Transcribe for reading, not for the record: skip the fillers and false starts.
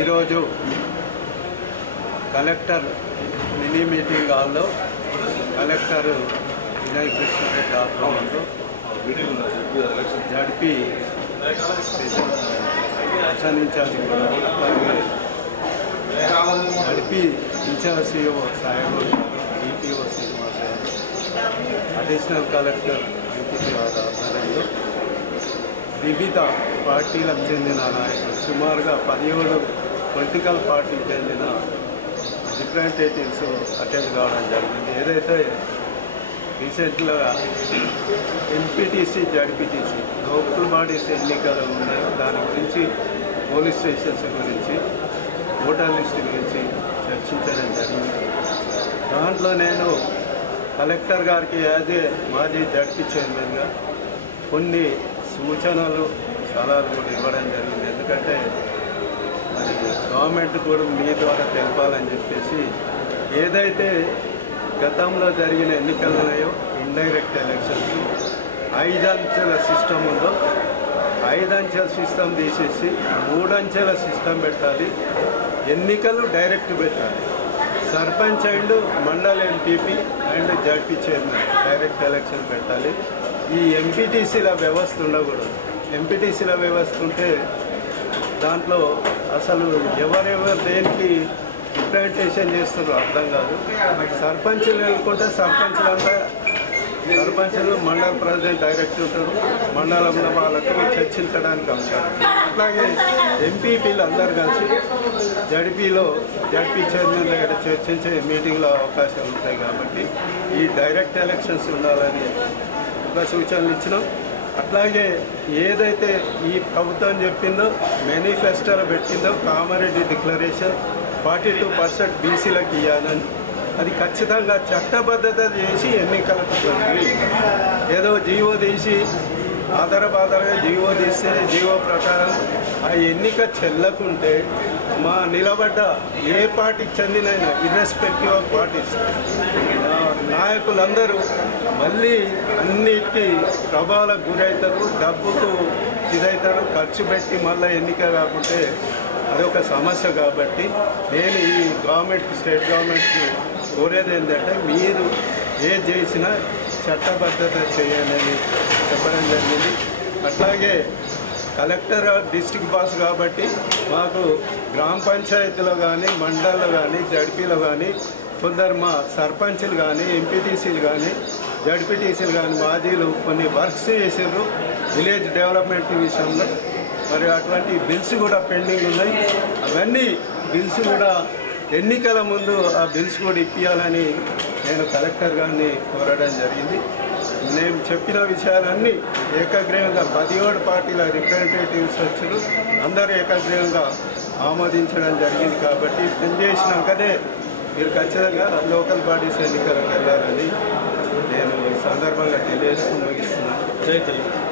ఈరోజు collector mini meeting హాల్లో collector Vinay Krishnareddy ఆధ్వర్యంలో ZP special in charge ZP in charge CO Saibu DPO Srinivasa additional collector UP ఆధ్వర్యంలో వివిధ పార్టీలకు చెందిన నాయకులు సుమారుగా 17 పొలిటికల్ పార్టీకి చెందిన రిప్రజెంటేటివ్స్ అటెండ్ కావడం జరిగింది. ఏదైతే రీసెంట్గా ఎంపీటీసీ జడ్పీటీసీ లోకల్ బాడీస్ ఎన్నికలు ఉన్నాయో దాని గురించి, పోలీస్ స్టేషన్స్ గురించి, ఓటర్ లిస్ట్ గురించి చర్చించడం జరిగింది. దాంట్లో నేను కలెక్టర్ గారికి యాజ్ ఏ మాజీ జడ్పీ చైర్మన్గా కొన్ని సూచనలు సలహాలు కూడా ఇవ్వడం జరిగింది. ఎందుకంటే మరి గవర్నమెంట్ కూడా మీ ద్వారా తెలపాలని చెప్పేసి ఏదైతే గతంలో జరిగిన ఎన్నికలు ఉన్నాయో ఇండైరెక్ట్ ఎలక్షన్స్ 5 అంచెల సిస్టమ్ ఉందో 5 అంచెల సిస్టమ్ తీసేసి 3 అంచెల సిస్టమ్ పెట్టాలి. ఎన్నికలు డైరెక్ట్ పెట్టాలి. Sarpanch and mandal MPP and ZP chairman direct election పెట్టాలి. ఈ ఎంపీటీసీల వ్యవస్థ ఉండకూడదు. ఎంపీటీసీల వ్యవస్థ ఉంటే దాంట్లో అసలు ఎవరెవరు దేనికి రిప్రజెంటేషన్ చేస్తున్నారో అర్థం కాదు. సర్పంచ్లు వెళ్ళుకుంటే సర్పంచులు మండల ప్రెసిడెంట్ డైరెక్ట్ ఉంటారు. మండలంలో వాళ్ళకు చర్చించడానికి అంశాలు. అట్లాగే ఎంపీపీలు అందరు కలిసి జడ్పీ చైర్మన్ దగ్గర చర్చించే మీటింగ్లో అవకాశాలు ఉంటాయి. కాబట్టి ఈ డైరెక్ట్ ఎలక్షన్స్ ఉండాలని సూచనలు ఇచ్చినాం. అట్లాగే ఏదైతే ఈ ప్రభుత్వం చెప్పిందో మేనిఫెస్టోలో పెట్టిందో కామారెడ్డి డిక్లరేషన్ 42% బీసీలకు ఇవ్వాలని, అది ఖచ్చితంగా చట్టబద్ధత చేసి ఎన్నికలకు ఏదో జీవో తీసి ఆధారబాధారగా జీవో తీస్తే జీవో ప్రకారం ఆ ఎన్నిక చెల్లకుంటే మా నిలబడ్డ ఏ పార్టీకి చెందినైనా ఇర్రెస్పెక్టివ్ ఆఫ్ పార్టీస్ నాయకులందరూ మళ్ళీ అన్నిటికీ ప్రభావాలకు గురవుతారు, డబ్బుకు ఇదవుతారు, ఖర్చు పెట్టి మళ్ళీ ఎన్నిక కాకుంటే అదొక సమస్య. కాబట్టి నేను ఈ స్టేట్ గవర్నమెంట్కి కోరేది ఏంటంటే మీరు ఏది చేసినా చట్టబద్ధత చేయాలని చెప్పడం జరిగింది. అట్లాగే కలెక్టర్ డిస్ట్రిక్ట్ బాస్ కాబట్టి మాకు గ్రామ పంచాయతీలో కానీ, మండలంలో కానీ, జడ్పీలో కానీ కొందరు మా సర్పంచ్లు కానీ, ఎంపీటీసీలు కానీ, జడ్పీటీసీలు కానీ మాజీలు కొన్ని వర్క్స్ చేసారు విలేజ్ డెవలప్మెంట్ విషయంలో. మరి అటువంటి బిల్స్ కూడా పెండింగ్ ఉన్నాయి. అవన్నీ బిల్స్ కూడా ఎన్నికల ముందు ఆ బిల్స్ కూడా ఇప్పించాలని నేను కలెక్టర్ గారిని కోరడం జరిగింది. నేను చెప్పిన విషయాలన్నీ ఏకగ్రీవంగా 17 పార్టీల రిప్రజెంటేటివ్స్ వచ్చారు. అందరూ ఏకగ్రీవంగా ఆమోదించడం జరిగింది. కాబట్టి పనిచేసినాకనే మీరు ఖచ్చితంగా లోకల్ బాడీస్ ఎన్నికలకు వెళ్ళాలని నేను ఈ సందర్భంగా తెలియజేస్తూ ముగిస్తున్నాను. జై తెలంగాణ.